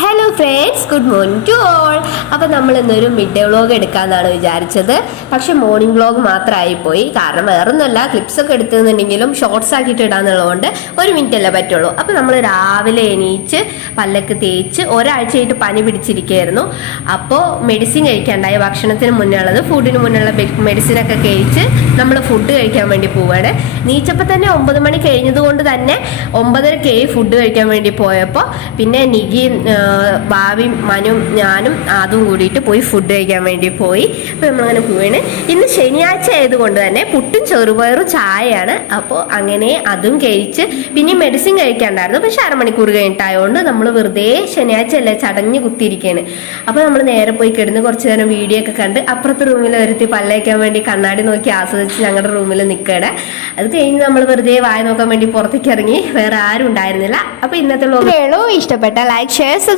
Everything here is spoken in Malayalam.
Hello friends, good morning to all. അപ്പം നമ്മൾ ഇന്നൊരു മിഡ് ഡേ വ്ളോഗ് എടുക്കാമെന്നാണ് വിചാരിച്ചത്. പക്ഷെ മോർണിംഗ് വ്ളോഗ് മാത്രമായിപ്പോയി. കാരണം വേറൊന്നുമല്ല, ക്ലിപ്സ് ഒക്കെ എടുത്തുന്നുണ്ടെങ്കിലും ഷോർട്സ് ആക്കിയിട്ട് ഇടാന്നുള്ളതുകൊണ്ട് ഒരു മിനിറ്റ് അല്ലേ പറ്റുള്ളൂ. അപ്പം നമ്മൾ രാവിലെ എണീച്ച് പല്ലൊക്കെ തേച്ച് ഒരാഴ്ചയായിട്ട് പനി പിടിച്ചിരിക്കുകയായിരുന്നു. അപ്പോൾ മെഡിസിൻ കഴിക്കാണ്ടായി. ഭക്ഷണത്തിന് മുന്നേ ഉള്ളത്, ഫുഡിന് മുന്നുള്ള മെഡിസിനൊക്കെ കഴിച്ച് നമ്മൾ ഫുഡ് കഴിക്കാൻ വേണ്ടി പോവുകയാണ്. നീച്ചപ്പോൾ തന്നെ 9 മണി കഴിഞ്ഞതുകൊണ്ട് തന്നെ 9:30 ഫുഡ് കഴിക്കാൻ വേണ്ടി പോയപ്പോൾ പിന്നെ നികിയും ഭാവിയും മനും ഞാനും അതും കൂടിയിട്ട് പോയി ഫുഡ് കഴിക്കാൻ വേണ്ടി പോയി. അപ്പോൾ നമ്മളങ്ങനെ പോവുകയാണ്. ഇന്ന് ശനിയാഴ്ച ആയതുകൊണ്ട് തന്നെ പുട്ടും ചെറുപയറും ചായയാണ്. അപ്പോൾ അങ്ങനെ അതും കഴിച്ച് പിന്നെ മെഡിസിൻ കഴിക്കാണ്ടായിരുന്നു. പക്ഷെ 1/2 മണിക്കൂർ കഴിഞ്ഞിട്ടായതുകൊണ്ട് നമ്മൾ വെറുതെ ശനിയാഴ്ച അല്ലേ ചടഞ്ഞ് കുത്തിയിരിക്കുകയാണ്. അപ്പോൾ നമ്മൾ നേരെ പോയി കിടന്ന് കുറച്ച് നേരം വീഡിയോ ഒക്കെ കണ്ട് അപ്പുറത്തെ റൂമിൽ വരുത്തി പല്ലയ്ക്കാൻ വേണ്ടി കണ്ണാടി നോക്കി ആസ്വദിച്ച് ഞങ്ങളുടെ റൂമിൽ നിൽക്കുകയാണ്. അത് കഴിഞ്ഞ് നമ്മൾ വെറുതെ വായ നോക്കാൻ വേണ്ടി പുറത്തേക്ക് ഇറങ്ങി. വേറെ ആരും ഉണ്ടായിരുന്നില്ല. അപ്പോൾ ഇന്നത്തെ വ്ളോഗ് ഇഷ്ടപ്പെട്ട ലൈക്ക്, ഷെയർ, സബ്സ്ക്രൈബ്.